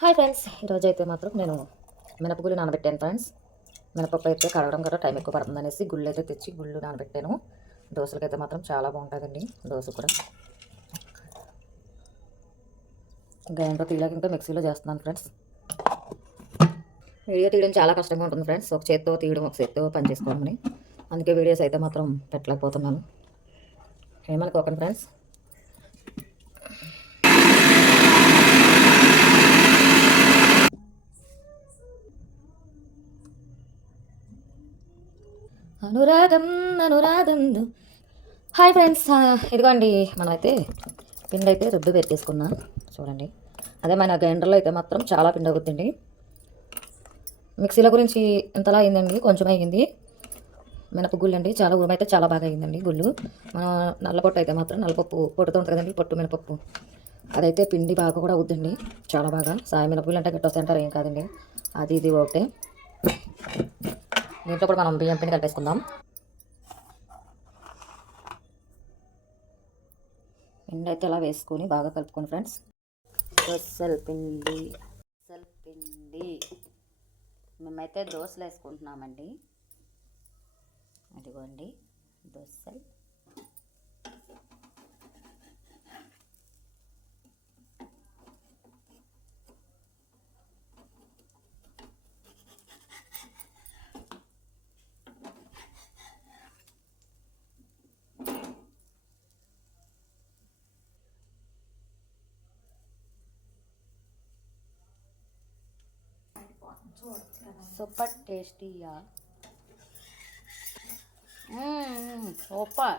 Hi friends, ఈరోజు అయితే మాత్రం నేను మినపగుళ్ళు నానబెట్టాను ఫ్రెండ్స్. మినపప్పు అయితే కడగడం కదా టైం ఎక్కువ పడుతుంది అనేసి గుళ్ళు అయితే తెచ్చి గుళ్ళు నానబెట్టాను. దోశలకైతే మాత్రం చాలా బాగుంటుందండి దోశ కూడా. గ్రైండర్ తీయలేక ఇంకా మిక్సీలో చేస్తున్నాను ఫ్రెండ్స్. వీడియో తీయడం చాలా కష్టంగా ఉంటుంది ఫ్రెండ్స్. ఒక చేత్తో తీయడం, ఒక చేత్తో పని చేసుకోవడం. అందుకే వీడియోస్ అయితే మాత్రం పెట్టలేకపోతున్నాను. ఏమనుకోకండి ఫ్రెండ్స్. అనురాగం అనురాగం. హాయ్ ఫ్రెండ్స్, ఇదిగోండి మనమైతే పిండి అయితే రుబ్బు పెట్టేసుకున్నాం చూడండి. అదే మన గ్రైండర్లో అయితే మాత్రం చాలా పిండి అవుతుందండి. మిక్సీల గురించి ఎంతలా అయిందండి, కొంచెం అయ్యింది. మినపగుళ్ళు అండి, చాలా ఉరమైతే చాలా బాగా అయిందండి గుళ్ళు. నల్ల పొట్టు అయితే మాత్రం నల్లపప్పు పొట్టుతో ఉంటుంది కదండి, పొట్టు మినపప్పు అదైతే పిండి బాగా కూడా అవుద్దండి చాలా బాగా. సాయి మినపగుళ్ళు అంటే గట్టి వస్తాయంటారు, ఏం కాదండి. అది ఇది ఒకటే. దీంట్లో కూడా మనం బియ్యం పిండి కలిపేసుకుందాం. పిండి అయితే అలా వేసుకొని బాగా కలుపుకోండి ఫ్రెండ్స్. దోసల పిండి మేమైతే దోశలు వేసుకుంటున్నామండి. అదిగోండి దోశలు. సూపర్ టేస్టీయా. సూపర్.